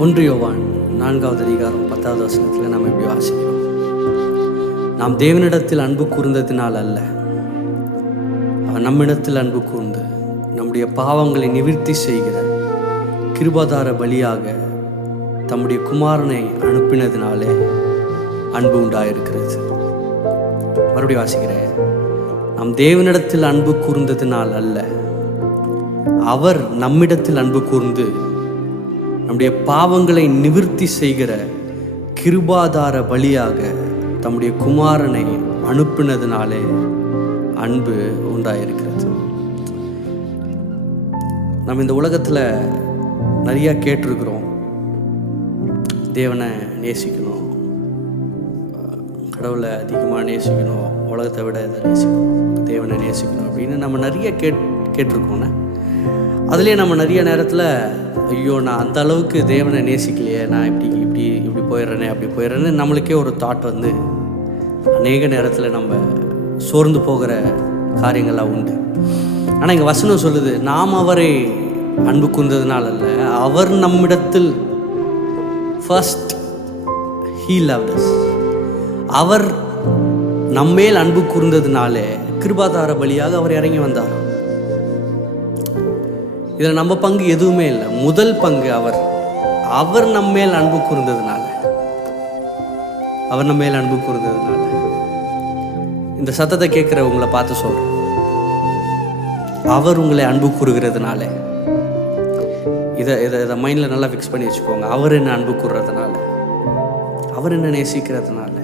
1 யோவான் 4வது அதிகாரம் 10வது வசனத்தில் நாம் எப்படி வாசிக்கிறோம்? நாம் தேவனிடத்தில் அன்பு கூர்ந்ததினால் அல்ல, அவர் நம்மிடத்தில் அன்பு கூர்ந்து நம்முடைய பாவங்களை நிவர்த்தி செய்கிற கிருபாதார பலியாக தம்முடைய குமாரனை அனுப்பினதினாலே அன்பு உண்டாயிருக்கிறது. மறுபடியும் வாசிக்கிறேன். நாம் தேவனிடத்தில் அன்பு கூர்ந்ததினால் அல்ல, அவர் நம்மிடத்தில் அன்பு கூர்ந்து நம்முடைய பாவங்களை நிவர்த்தி செய்கிற கிருபாதார பலியாக தம்முடைய குமாரனை அனுப்பினதினாலே அன்பு உண்டாயிருக்கிறது. நம்ம இந்த உலகத்தில் நிறையா கேட்டிருக்கிறோம், தேவனை நேசிக்கணும், கடவுளை அதிகமாக நேசிக்கணும், உலகத்தை விட இதை நேசிக்கணும், தேவனை நேசிக்கணும் அப்படின்னு நம்ம நிறைய கேட்டிருக்கோண்ணே. அதுலேயே நம்ம நிறைய நேரத்தில் ஐயோ நான் அந்த அளவுக்கு தேவனை நேசிக்கலையே, நான் இப்படி போயிடுறேனே அப்படி போயிடுறேன்னு நம்மளுக்கே ஒரு தாட் வந்து அநேக நேரத்தில் நம்ம சோர்ந்து போகிற காரியங்கள்லாம் உண்டு. ஆனால் இங்கே வசனம் சொல்லுது, நாம் அவரை அன்பு கூர்ந்ததுனால அல்ல, அவர் நம்மிடத்தில் ஃபர்ஸ்ட் ஹீ லவ்ட் அஸ், அவர் நம்மேல் அன்பு கூர்ந்ததுனாலே கிருபாதார பலியாக அவர் இறங்கி வந்தார். இதில் நம்ம பங்கு எதுவுமே இல்லை. முதல் பங்கு அவர் நம்மேல் அன்பு கூர்ந்ததுனால, அவர் நம்மேல் அன்பு கூர்ந்ததுனால. இந்த சத்தத்தை கேட்குற உங்களை பார்த்து சொல்கிறேன், அவர் உங்களை அன்பு கூறுகிறதுனால, இதை மைண்டில் நல்லா ஃபிக்ஸ் பண்ணி வச்சுக்கோங்க. அவர் என்ன அன்பு கூறுறதுனால, அவர் என்ன நேசிக்கிறதுனால.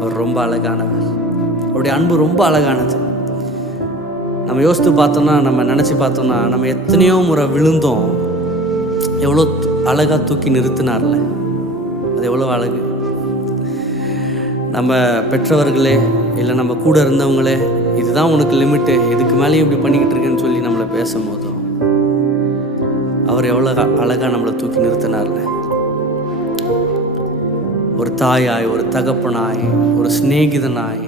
அவர் ரொம்ப அழகானவர், அவருடைய அன்பு ரொம்ப அழகானது. நம்ம யோசித்து பார்த்தோம்னா, நம்ம நினச்சி பார்த்தோம்னா, நம்ம எத்தனையோ முறை விழுந்தோம், எவ்வளோ அழகாக தூக்கி நிறுத்தினார்ல, அது எவ்வளோ அழகு. நம்ம பெற்றவர்களே இல்லை நம்ம கூட இருந்தவங்களே, இதுதான் உனக்கு லிமிட்டு, இதுக்கு மேலேயும் இப்படி பண்ணிக்கிட்டு இருக்கேன்னு சொல்லி நம்மளை பேசும்போதும் அவர் எவ்வளோ அழகாக நம்மளை தூக்கி நிறுத்தினார்ல. ஒரு தாயாய், ஒரு தகப்பனாய், ஒரு சிநேகிதனாய்,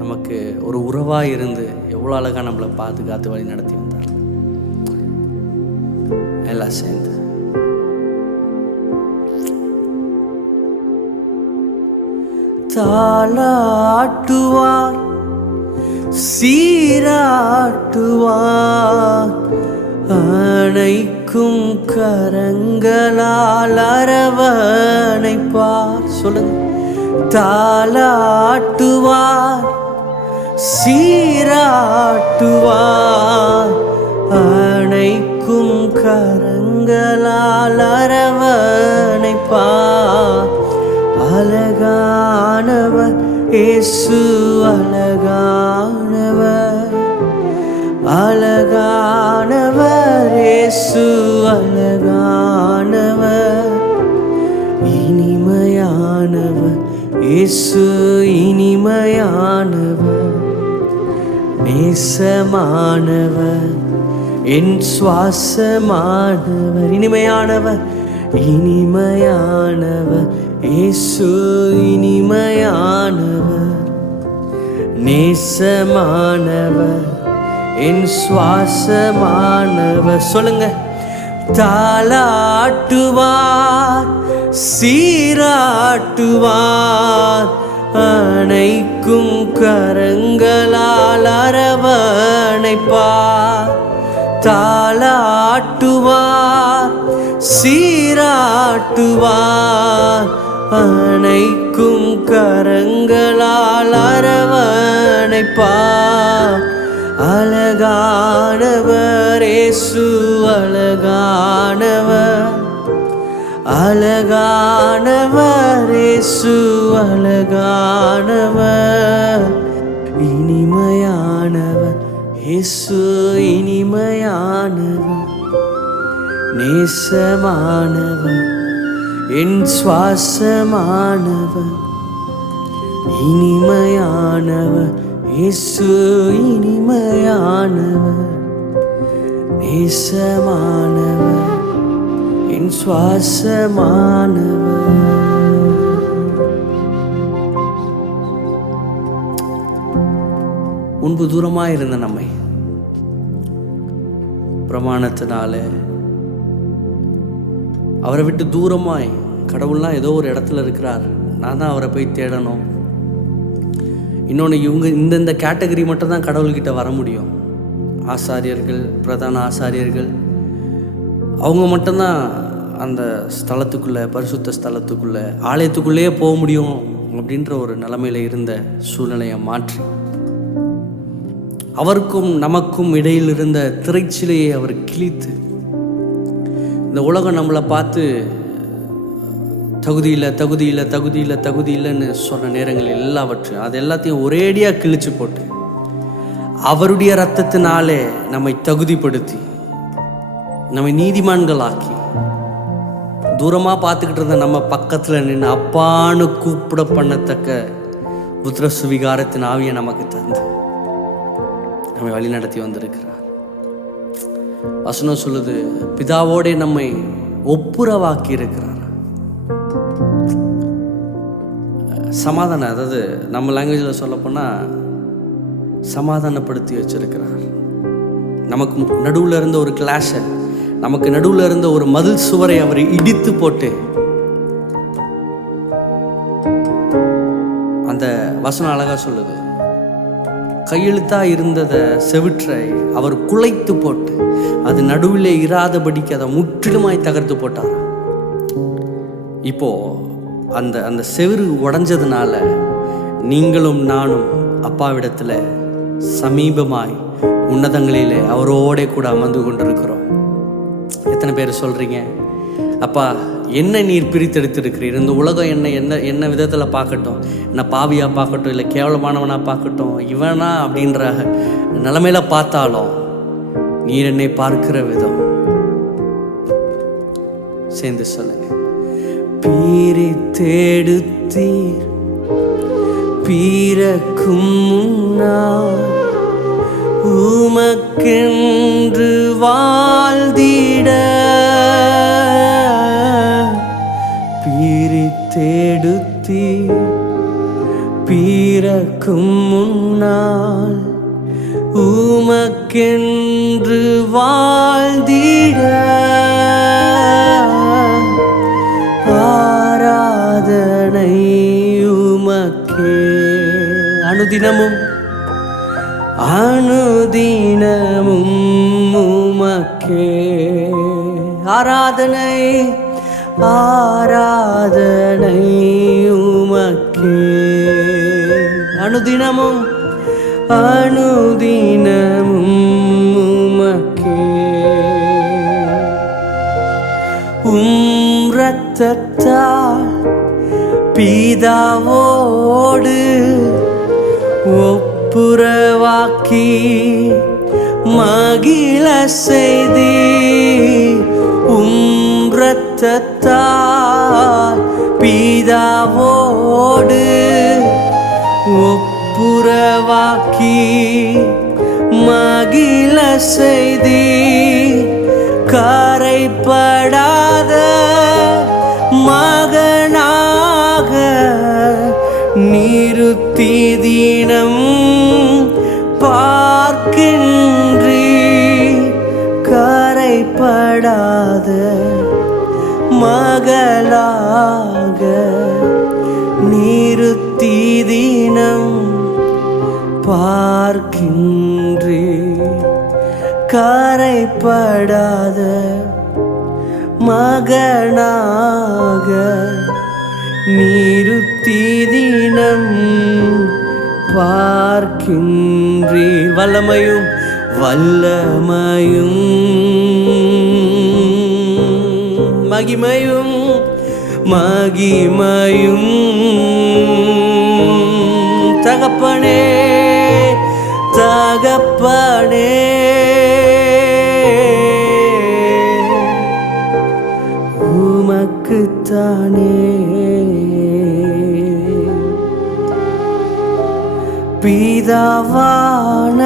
நமக்கு ஒரு உறவாக இருந்து எவ்வளோ அழகாக நம்மளை பாதுகாத்து வழி நடத்தி வந்தார். எல்லாம் சேர்ந்து தாலாட்டுவார், சீராட்டுவார், அணைக்கும் கரங்களால் அரவணைப்பார். சொல்லுங்க. தாலாட்டுவார், சீராட்டுவார், அணைக்கும் கரங்களால் அரவணைப்பார். அழகானவர் இயேசு, அழகானவர், அழகானவர் இயேசு, அழகானவர், இனிமையானவர் இயேசு, இனிமையானவர், நேசமானவர், என் சுவாசமானவர், இனிமையானவர், இனிமையானவர் இயேசு, இனிமையானவர், நேசமானவர், என் சுவாசமானவர். சொல்லுங்க. தாலாட்டுவார், சீராட்டுவார், அணைக்கும் கரங்களால் அரவணைப்பார். தாலாட்டுவார், சீராட்டுவார், அணைக்கும் கரங்களால் அரவணைப்பார். அழகானவர் இயேசு, அழகானவர், அழகானவர் இயேசு, அழகானவர், இனிமையானவர் இயேசு, இனிமையானவர், நேசமானவர், என் சுவாசமானவர், இனிமையானவர் இயேசு, இனிமையானவர், நேசமானவர், என் சுவாசமானவர். முன்பு தூரமாக இருந்த நம்மை பிரமாணத்தினால அவரை விட்டு தூரமாய் கடவுள்லாம் ஏதோ ஒரு இடத்துல இருக்கிறார், நான் தான் அவரை போய் தேடணும். இன்னொன்று, இவங்க இந்தந்த கேட்டகரி மட்டும்தான் கடவுள்கிட்ட வர முடியும். ஆசாரியர்கள், பிரதான ஆசாரியர்கள், அவங்க மட்டும்தான் அந்த ஸ்தலத்துக்குள்ளே, பரிசுத்த ஸ்தலத்துக்குள்ளே, ஆலயத்துக்குள்ளேயே போக முடியும் அப்படின்ற ஒரு நிலைமையில் இருந்த சூழ்நிலையை மாற்றி அவருக்கும் நமக்கும் இடையில் இருந்த திரைச்சிலையை அவர் கிழித்து, இந்த உலகம் நம்மளை பார்த்து தகுதி இல்லை தகுதி இல்லை தகுதி இல்லை தகுதி இல்லைன்னு சொன்ன நேரங்கள் எல்லாவற்றையும் அது எல்லாத்தையும் ஒரேடியாக கிழிச்சு போட்டு அவருடைய இரத்தத்தினாலே நம்மை தகுதிப்படுத்தி நம்மை நீதிமான்களாக்கி, தூரமாக பார்த்துக்கிட்டு இருந்த நம்ம பக்கத்தில் நின்று அப்பான்னு கூப்பிட பண்ணத்தக்க புத்திர சுவிகாரத்தின் ஆவியை நமக்கு தந்து நம்மை வழி நடத்தி வந்திருக்கிறார். வசனம் சொல்லுது, பிதாவோடே நம்மை ஒப்புரவாக்கி இருக்கிறார். சமாதானம், அதாவது நம்ம லாங்குவேஜில் சொல்லப்போனால் சமாதானப்படுத்தி வச்சிருக்கிறார். நமக்கு நடுவில் இருந்த ஒரு கிளாஷை, நமக்கு நடுவில் இருந்த ஒரு மதில் சுவரை அவர் இடித்து போட்டு, அந்த வசனம் அழகா சொல்லுது, கையெழுத்தா இருந்ததை செவிற்றை அவர் குலைத்து போட்டு அது நடுவிலே இராதபடிக்கு அதை முற்றிலுமாய் தகர்த்து போட்டார். இப்போ அந்த அந்த செவிறு உடைஞ்சதுனால நீங்களும் நானும் அப்பாவிடத்தில் சமீபமாய் உன்னதங்களிலே அவரோட கூட அமர்ந்து கொண்டிருக்கிறோம். எத்தனை பேர் சொல்கிறீங்க, அப்பா என்ன நீர் பிரித்தெடுத்திருக்கிறீர், இந்த உலகம் என்ன விதத்தில் பார்க்கட்டும், என்ன பாவியாக பார்க்கட்டும், இல்லை கேவலமானவனாக பார்க்கட்டும், இவனா அப்படின்ற நிலைமையில பார்த்தாலும் நீர் என்னை பார்க்கிற விதம். சேர்ந்து சொல்லுங்க, பிரித்தெடுத்தீர் பிறக்கும் முன்னால் உமக்கென்று வாழ்ந்திட, பிரித்தெடுத்தீர் பிறக்கும் முன்னால் உமக்கென்று வாழ்ந்திட, ஆராதனை உமக்கே அனுதினமும் அனுதினமும் உமக்கே ஆராதனை, ஆராதனை உமக்கே அனுதினமும் அனுதினமும் உமக்கே. இரத்தத்தால் பிதாவோடு ஒப்புரவாக்கி மகிழ செய்தி, இரத்தத்தால் பிதாவோடு ஒப்புரவாக்கி மகிழ செய்தி, கரைப்படாத மகனாக நிறுத்தி தினம் பார்க்கின்றி, கரைப்படாத மகளாக நிறுத்தி தினம் பார்க்கின்றி, கரைப்படாத மகனாக நிறுத்தி தினம் பார்க்கின்றி, வல்லமையும் வல்லமையும் மகிமையும் மகிமையும் தகப்பனே தகப்பனே உமக்குத்தானே, பிதாவான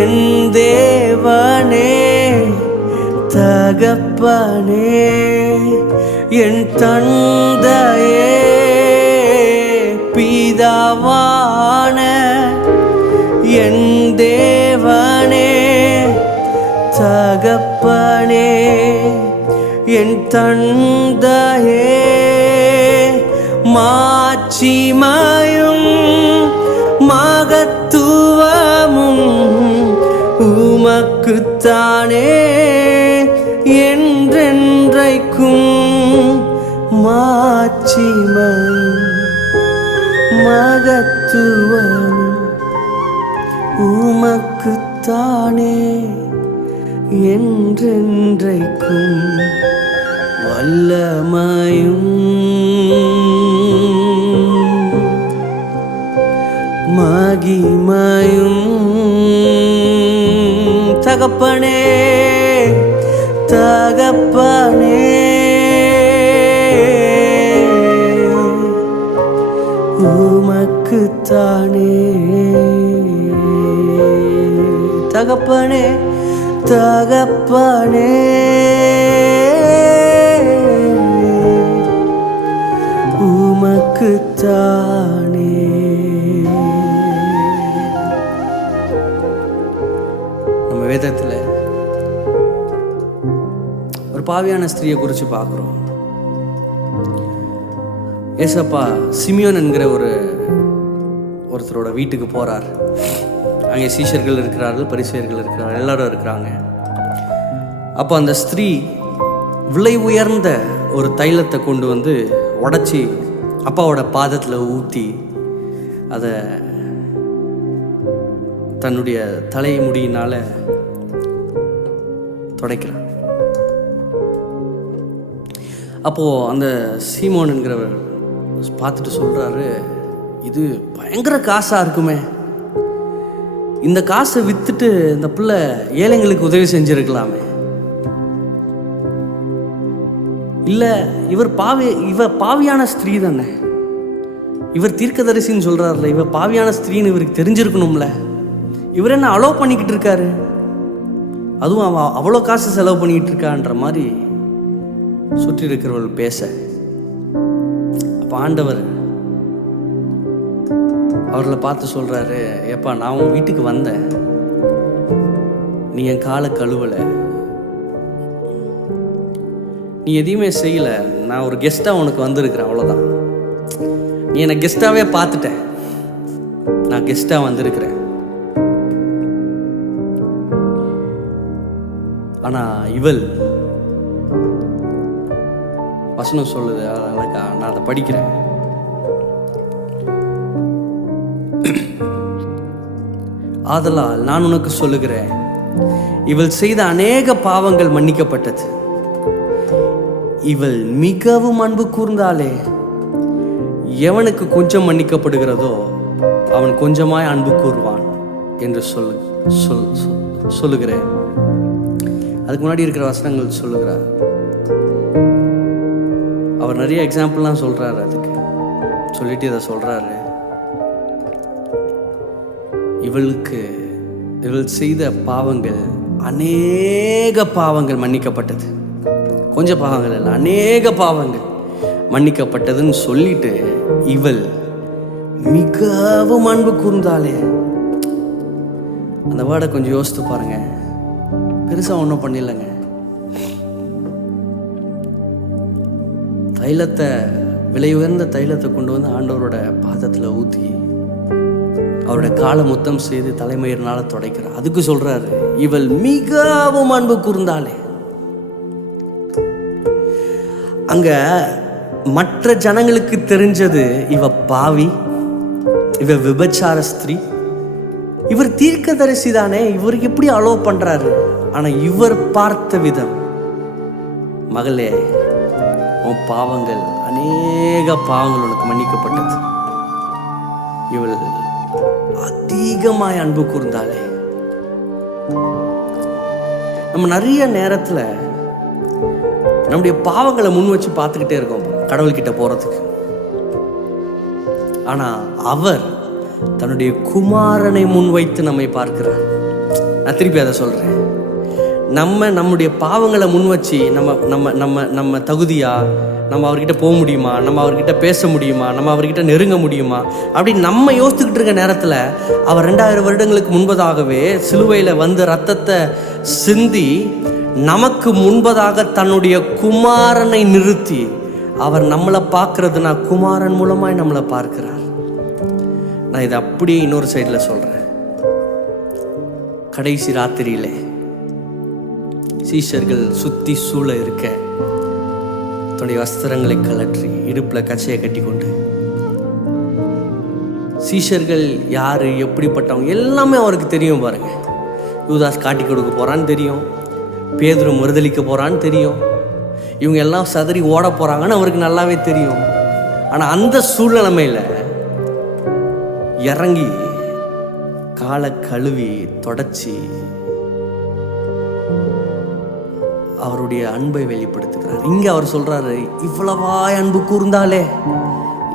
என் தேவனே தகப்பனே என் தந்தையே, பிதாவான என் தேவனே தகப்பனே என் தந்தையே, மாட்சிமையும் மகத்துவமும் உமக்குத்தானே என்றென்றைக்கும். மாட்சிமையும் மகத்துவமும் உமக்குத்தானே என்றென்றைக்கும். வல்லமையும் மகிமையும் தகப்பனே, தகப்பனே, உமக்குத்தானே. தகப்பனே, தகப்பனே, உமக்குத்தானே. நம்ம வேதத்தில் ஒரு பாவியான ஸ்திரீயை குறித்து பார்க்குறோம். ஏசப்பா சிமியோன் என்கிற ஒருத்தரோட வீட்டுக்கு போகிறார். அங்கே சீஷர்கள் இருக்கிறார்கள், பரிசேயர்கள் இருக்கிறார்கள், எல்லாரும் இருக்கிறாங்க. அப்போ அந்த ஸ்திரீ விலை உயர்ந்த ஒரு தைலத்தை கொண்டு வந்து உடச்சி அப்பாவோட பாதத்தில் ஊற்றி அதை தன்னுடைய தலை முடியினால் துடைக்கிறார். அப்போது அந்த சீமோன் என்கிறவர் பார்த்துட்டு சொல்கிறாரு, இது பயங்கர காசாக இருக்குமே, இந்த காசை விற்றுட்டு இந்த பிள்ளை ஏழைங்களுக்கு உதவி செஞ்சுருக்கலாமே. இல்லை, இவ பாவியான ஸ்திரீ தானே, இவர் தீர்க்கதரிசின்னு சொல்கிறார்ல, இவ பாவியான ஸ்திரீன்னு இவருக்கு தெரிஞ்சிருக்கணும்ல, இவர் என்ன அலோவ் பண்ணிக்கிட்டு இருக்காரு, அதுவும் அவன் அவ்வளோ காசு செலவு பண்ணிக்கிட்டு இருக்கான்ற மாதிரி சுற்றி இருக்கிறவர்கள் பேச. அப்போ ஆண்டவர் அவர்களை பார்த்து சொல்கிறாரு, ஏப்பா நான் உன் வீட்டுக்கு வந்தேன், நீ என் காலை கழுவலை, நீ எதையுமே செய்யலை, நான் ஒரு கெஸ்ட்டாக உனக்கு வந்திருக்கிறேன், அவ்வளோதான். நீ என்னை கெஸ்ட்டாகவே பார்த்துட்ட, நான் கெஸ்ட்டாக வந்திருக்கிறேன். ஆனால் இவள் வசனம் சொல்லுது, நான் அதை படிக்கிறேன். ஆதலால் நான் உனக்கு சொல்லுகிறேன், இவள் செய்த அநேக பாவங்கள் மன்னிக்கப்பட்டது, இவள் மிகவும் அன்பு கூர்ந்தாலே, எவனுக்கு கொஞ்சம் மன்னிக்கப்படுகிறதோ அவன் கொஞ்சமாய் அன்பு கூர்வான் என்று சொல்லுகிறேன். அதுக்கு முன்னாடி இருக்கிற வசனங்கள் சொல்லுகிறார். அவர் நிறைய எக்ஸாம்பிள்லாம் சொல்றாரு, அதுக்கு சொல்லிட்டு இதை சொல்றாரு, இவள் செய்த பாவங்கள் அநேக பாவங்கள் மன்னிக்கப்பட்டது, கொஞ்சம் பாவங்கள் இல்லை, அநேக பாவங்கள் மன்னிக்கப்பட்டதுன்னு சொல்லிட்டு இவள் மிகவும் அன்பு கூர்ந்தாலே. அந்த வேர்டை கொஞ்சம் யோசித்து பாருங்க, பெருசா ஒன்றும் பண்ணிடலங்க. தைலத்தை, விலை உயர்ந்த தைலத்தை கொண்டு வந்து ஆண்டவரோட பாதத்தில் ஊற்றி அவரோட காலை முத்தம் செய்து தலைமயிரினால துடைக்கிறார். அதுக்கு சொல்றாரு, இவள் மிகவும் அன்பு கூர்ந்தாலே. அங்க மற்ற ஜனங்களுக்கு தெரிஞ்சது இவ பாவி, இவ விபச்சார ஸ்திரீ, இவர் தீர்க்கதரிசி தானே, இவருக்கு எப்படி அலோவ் பண்றாரு. ஆனா இவர் பார்த்த விதம், மகளே உன் பாவங்கள், அநேக பாவங்கள் உனக்கு மன்னிக்கப்பட்டது, இவள் அதிகமாய் அன்பு கூர்ந்தாலே. நம்ம நிறைய நேரத்துல நம்முடைய பாவங்களை முன் வச்சு பார்த்துக்கிட்டே இருக்கோம் கடவுள்கிட்ட போறதுக்கு. ஆனா அவர் தன்னுடைய குமாரனை முன்வைத்து நம்மை பார்க்கிறார். நான் திருப்பி அதை சொல்றேன், நம்முடைய பாவங்களை முன் வச்சு நம்ம தகுதியா, நம்ம அவர்கிட்ட போக முடியுமா, நம்ம அவர்கிட்ட பேச முடியுமா, நம்ம அவர்கிட்ட நெருங்க முடியுமா அப்படின்னு நம்ம யோசிச்சுக்கிட்டு இருக்க நேரத்தில் அவர் 2000 வருடங்களுக்கு முன்பதாகவே சிலுவையில் வந்து ரத்தத்தை சிந்தி நமக்கு முன்பதாக தன்னுடைய குமாரனை நிறுத்தி அவர் நம்மளை பார்க்கறதுனா குமாரன் மூலமாய் நம்மளை பார்க்கிறார். நான் இதை அப்படியே இன்னொரு சைடில் சொல்கிறேன். கடைசி ராத்திரியில சீஷர்கள் சுற்றி சூழ இருக்க தன்னுடைய வஸ்திரங்களை கலற்றி இடுப்பில் கச்சையை கட்டி கொண்டு, சீஷர்கள் யார், எப்படிப்பட்டவங்க எல்லாமே அவருக்கு தெரியும் பாருங்க. யூதாஸ் காட்டி கொடுக்க போகிறான்னு தெரியும், பேதுரு மறுதலிக்க போகிறான்னு தெரியும், இவங்க எல்லாம் சதறி ஓட போகிறாங்கன்னு அவருக்கு நல்லாவே தெரியும். ஆனால் அந்த சூழ்நிலைமையில் இறங்கி காலை கழுவி தொடச்சி அவருடைய அன்பை வெளிப்படுத்துகிறார். இங்கே அவர் சொல்கிறாரு, இவ்வளவாய் அன்பு கூர்ந்தாலே.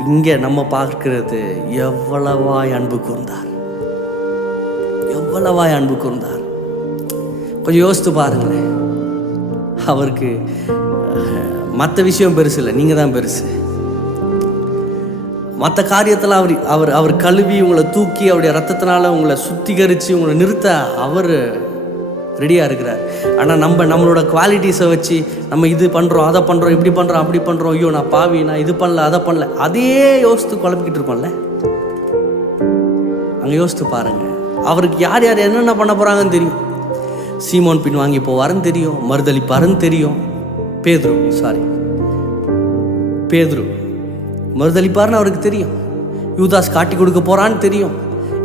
இங்கே நம்ம பார்க்கிறது எவ்வளவாய் அன்பு கூர்ந்தார், எவ்வளவாய் அன்பு கூர்ந்தார். கொஞ்சம் யோசித்து பாருங்களேன். அவருக்கு மற்ற விஷயம் பெருசு இல்லை, நீங்கள் தான் பெருசு. மற்ற காரியத்தில் அவர் அவர் கழுவி உங்களை தூக்கி அவருடைய ரத்தத்தினால உங்களை சுத்திகரித்து உங்களை நிறுத்த அவர் ரெடியாக இருக்கிறார். ஆனால் நம்மளோட குவாலிட்டிஸை வச்சு நம்ம இது பண்ணுறோம், அதை பண்ணுறோம், இப்படி பண்ணுறோம், அப்படி பண்ணுறோம், ஐயோ நான் பாவி, நான் இது பண்ணல, அதை பண்ணல, அதே யோசித்து குழப்பிக்கிட்டு இருப்போம்ல. அங்கே யோசித்து பாருங்கள். அவருக்கு யார் யார் என்னென்ன பண்ண போகிறாங்கன்னு தெரியும். சீமோன் பின் வாங்கி போவாருன்னு தெரியும், மறுதளிப்பாருன்னு தெரியும். பேதுரு மறுதளிப்பாருன்னு அவருக்கு தெரியும். யூதாஸ் காட்டி கொடுக்க போகிறான்னு தெரியும்.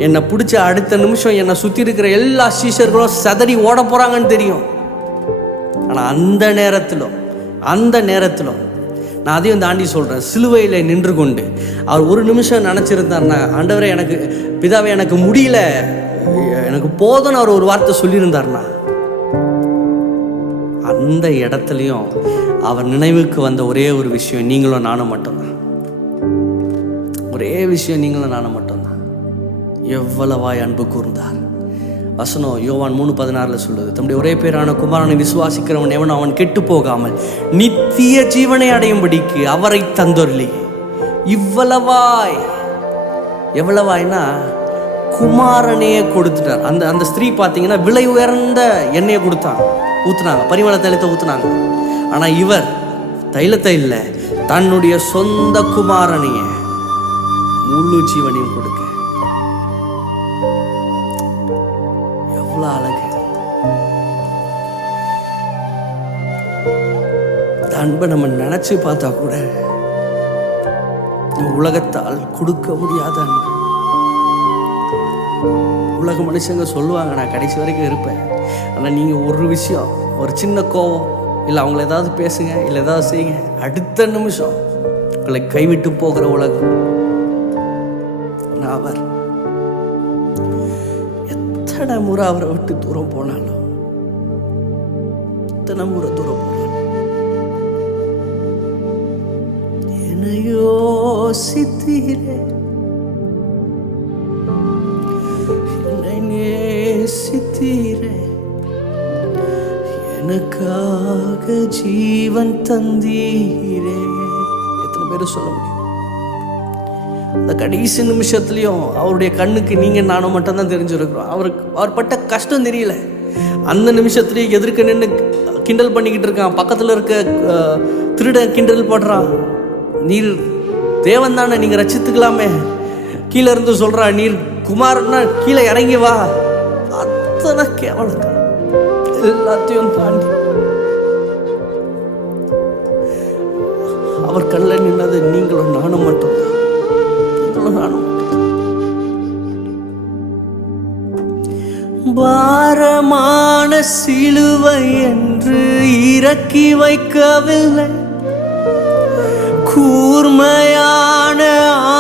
என்னை பிடிச்ச அடுத்த நிமிஷம் என்னை சுற்றி இருக்கிற எல்லா சீஷர்களும் சதறி ஓட போகிறாங்கன்னு தெரியும். ஆனால் அந்த நேரத்திலும் நான் அதையும் தாண்டி சொல்கிறேன், சிலுவையில் நின்று கொண்டு அவர் ஒரு நிமிஷம் நினச்சிருந்தார்னா, ஆண்டவரே எனக்கு பிதாவே எனக்கு முடியல, எனக்கு போதும்னு அவர் ஒரு வார்த்தை சொல்லியிருந்தார்னா, அந்த இடத்துலையும் அவர் நினைவுக்கு வந்த ஒரே ஒரு விஷயம் நீங்களும் நானும் மட்டும்தான். ஒரே விஷயம் நீங்களும் நானும் மட்டும்தான். எவ்வளவாய் அன்பு கூர்ந்தார். வசனம் யோவான் 3:16 சொல்லுது, தம்முடைய ஒரே பேரான குமாரனை விசுவாசிக்கிறவன் எவன் அவன் கெட்டு போகாமல் நித்திய ஜீவனை அடையும்படிக்கு அவரை தந்தொருளி. எவ்வளவாய்னா குமாரனையே கொடுத்துட்டார். அந்த ஸ்திரீ பார்த்தீங்கன்னா விலை உயர்ந்த எண்ணெயை ஊத்துனாங்க, பரிமள தைலத்தை ஊத்துனாங்க. ஆனால் இவர் தைலத்தை இல்லை, தன்னுடைய சொந்த குமாரனைய முழு ஜீவனையும் கொடுக்க. எவ்வளவு அழகு! அன்பை நம்ம நினைச்சு பார்த்தா கூட உலகத்தால் கொடுக்க முடியாத அன்பு. உலக மனுஷங்க சொல்லுவாங்க நான் கடைசி வரைக்கும் இருப்பேன், ஆனால் நீங்கள் ஒரு விஷயம், ஒரு சின்ன கோவம், இல்லை அவங்கள ஏதாவது பேசுங்க, இல்லை ஏதாவது செய்யுங்க, அடுத்த நிமிஷம் உங்களை கைவிட்டு போகிற உலகம். அவர் எத்தனை முறை அவரை விட்டு தூரம் போனாலும், எத்தனை முறை தூரம் போனாலும், என்னையோ சித்தீரே, என்னை நேசித்தீரே, எனக்காக ஜீவன் தந்தீரே. எத்தனை பேர் சொல்ல முடியும்? அந்த கடைசி நிமிஷத்துலையும் அவருடைய கண்ணுக்கு நீங்கள் நானும் மட்டும்தான் தெரிஞ்சிருக்கிறோம். அவர் பட்ட கஷ்டம் தெரியல. அந்த நிமிஷத்துலேயே எதிர்க்க நின்று கிண்டல் பண்ணிக்கிட்டு இருக்கான், பக்கத்தில் இருக்க திருடன் கிண்டல் போடுறான், நீர் தேவன் தானே, நீங்கள் ரட்சித்துக்கலாமே, கீழே இருந்து சொல்கிறா, நீர் குமாரன்னா கீழே இறங்கி வா. அத்தனை கேவலம் எல்லாத்தையும் தாண்டி அவர் கண்ணில் நின்னது நீங்களும் நானும் மட்டும்தான். பாரமான சிலுவை என்று இறக்கி வைக்கவில்லை, கூர்மையான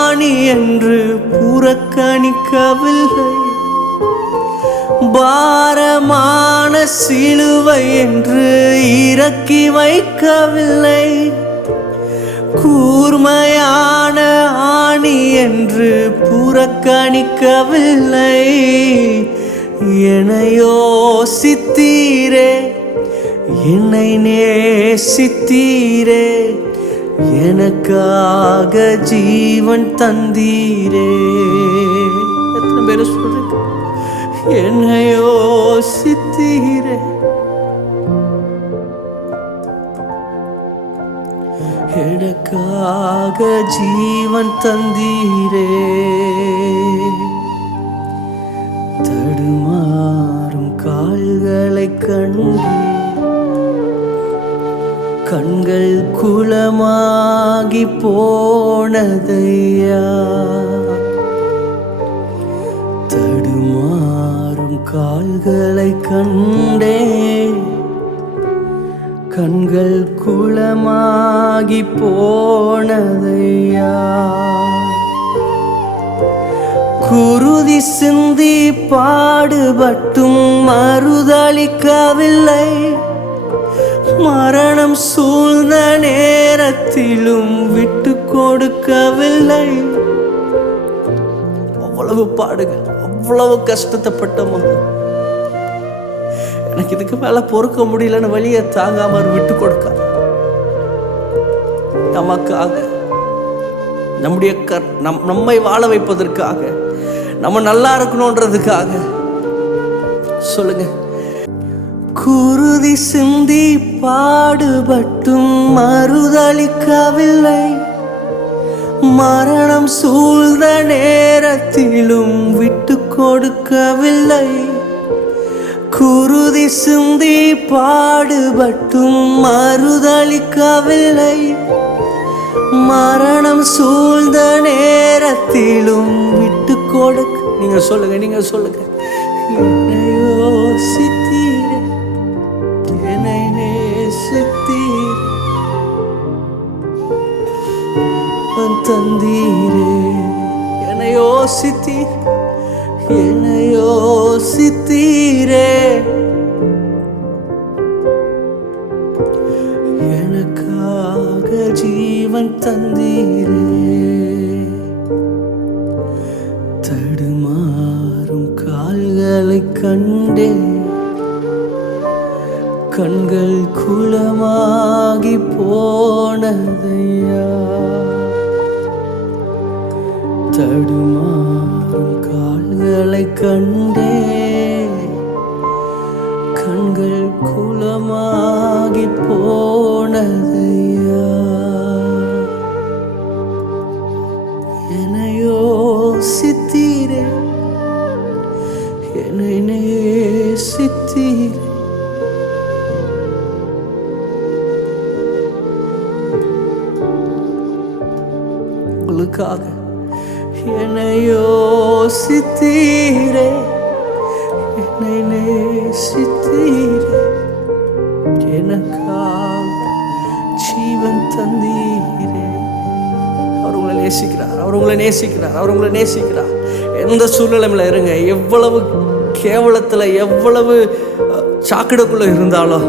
ஆணி என்று புறக்கணிக்கவில்லை. பாரமான சிலுவை என்று இறக்கி வைக்கவில்லை, கூர்மையான ஆணி என்று புறக்கணிக்கவில்லை. என்னையோ சித்தீரே, என்னை நேசித்தீரே, எனக்காக ஜீவன் தந்தீரே. எத்தனை பேர் சொல்றீங்க? என்னையோ சித்தீரே, எனக்காக ஜீவன் தந்தீரே. தடுமாறும் கால்களை கண்டீர், கண்கள் குளமாகி போனதையா. தடுமாறும் கால்களை கண்டே, கண்கள் குளமாகி போனதையா. குருதி சிந்தி பாடுபட்டும் மறுதளிக்கவில்லை, மரணம் சூழ்ந்த நேரத்திலும் விட்டு கொடுக்கவில்லை. அவ்வளவு பாடுகள், அவ்வளவு கஷ்டத்தைப்பட்டோம். எனக்கு இதுக்கு மேல பொறுக்க முடியலன்னு வழியை தாங்காம விட்டு கொடுக்க, நமக்காக, நம்முடைய நம்மை வாழ வைப்பதற்காக, நம்ம நல்லா இருக்கணும்ன்றதுக்காக. சொல்லுங்க. குருதி சிந்தி பாடுபட்டும் மறுதளிக்கவில்லை, மரணம் சூழ்ந்த நேரத்திலும் விட்டு கொடுக்கவில்லை. குருதி சிந்தி பாடுபட்டும் மறுதளிக்கவில்லை, மரணம் சூழ்ந்த நேரத்திலும் விட்டு கொடுக்க. நீங்க சொல்லுங்க, நீங்க சொல்லுங்க. என்னையோ சித்தீரே, என்னை நேசித்தீர் தந்தீரே. என்னை யோசித்தீர், என்னை யோசித்தீரே. எனக்காக ஜீவன் தந்தீரே. தடுமாறும் கால்களை கண்டே, கண்கள் குளமாகி போனதையா. தடுமாறும் கால்களை கண்டே, கண்கள் குளமாகி போனதையா. என்னை யோசித்தீரே, என்னை நேசித்தீரே. உங்களுக்காக என்னை யோசித்தீரே, என்னை நேசித்தீரே. எனக்காக ஜீவன் தந்தீரே. அவர் உங்களை நேசிக்கிறார், அவர் உங்களை நேசிக்கிறார், அவர் உங்களை நேசிக்கிறார். எந்த சூழ்நிலையில் இருங்க, எவ்வளவு கேவலத்தில், எவ்வளவு சாக்கடைக்குள்ள இருந்தாலும்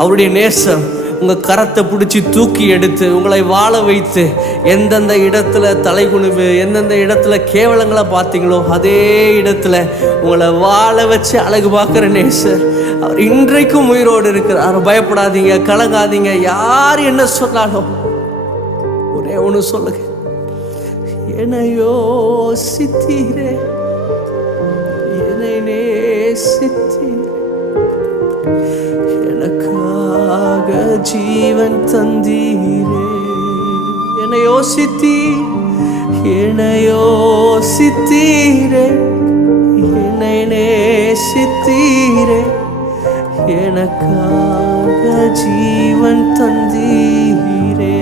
அவருடைய நேசம் உங்கள் கரத்தை பிடிச்சி தூக்கி எடுத்து உங்களை வாழ வைத்து, எந்தெந்த இடத்துல தலைகுனிவு, எந்தெந்த இடத்துல கேவலங்களை பார்த்தீங்களோ அதே இடத்துல உங்களை வாழ வச்சு அழகு பார்க்குற நேசர் அவர் இன்றைக்கும் உயிரோடு இருக்கிறார். பயப்படாதீங்க, கலங்காதீங்க. யார் என்ன சொன்னாலும் ஒரே ஒன்று சொல்லுங்க. என்னை யோசித்தீரே, என்னை நேசித்தீரே. எனக்காக ஜீவன் தந்தீரே. என்னை யோசித்தீர், என்னை யோசித்தீரே. என்னை நேசித்தீரே. எனக்காக ஜீவன் தந்தீரே.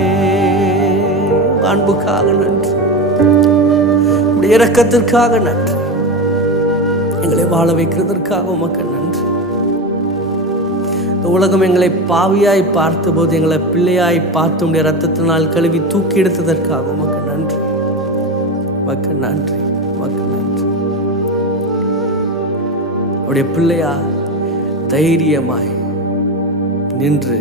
அன்புக்காக நன்றி, உடைய இரக்கத்திற்காக நன்றி, எங்களை வாழ வைக்கிறதற்காக உமக்கு நன்றி. இந்த உலகம் எங்களை பாவியாய் பார்த்தபோது எங்களை பிள்ளையாய் பார்த்து உடைய இரத்தத்தினால் கழுவி தூக்கி எடுத்ததற்காக உமக்கு நன்றி, உமக்கு நன்றி, உமக்கு நன்றி. உடைய பிள்ளையா தைரியமாய் நின்று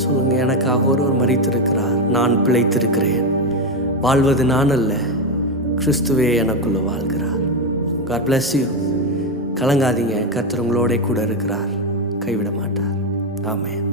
சொல்லுங்க, எனக்காக ஒருவர் மரித்திருக்கிறார், நான் பிழைத்திருக்கிறேன். வாழ்வது நான் அல்ல, கிறிஸ்துவே எனக்குள்ள வாழ்கிறார். God bless you. கலங்காதீங்க, கர்த்தர் உங்களோட கூட இருக்கிறார், கைவிட மாட்டார். ஆமென்.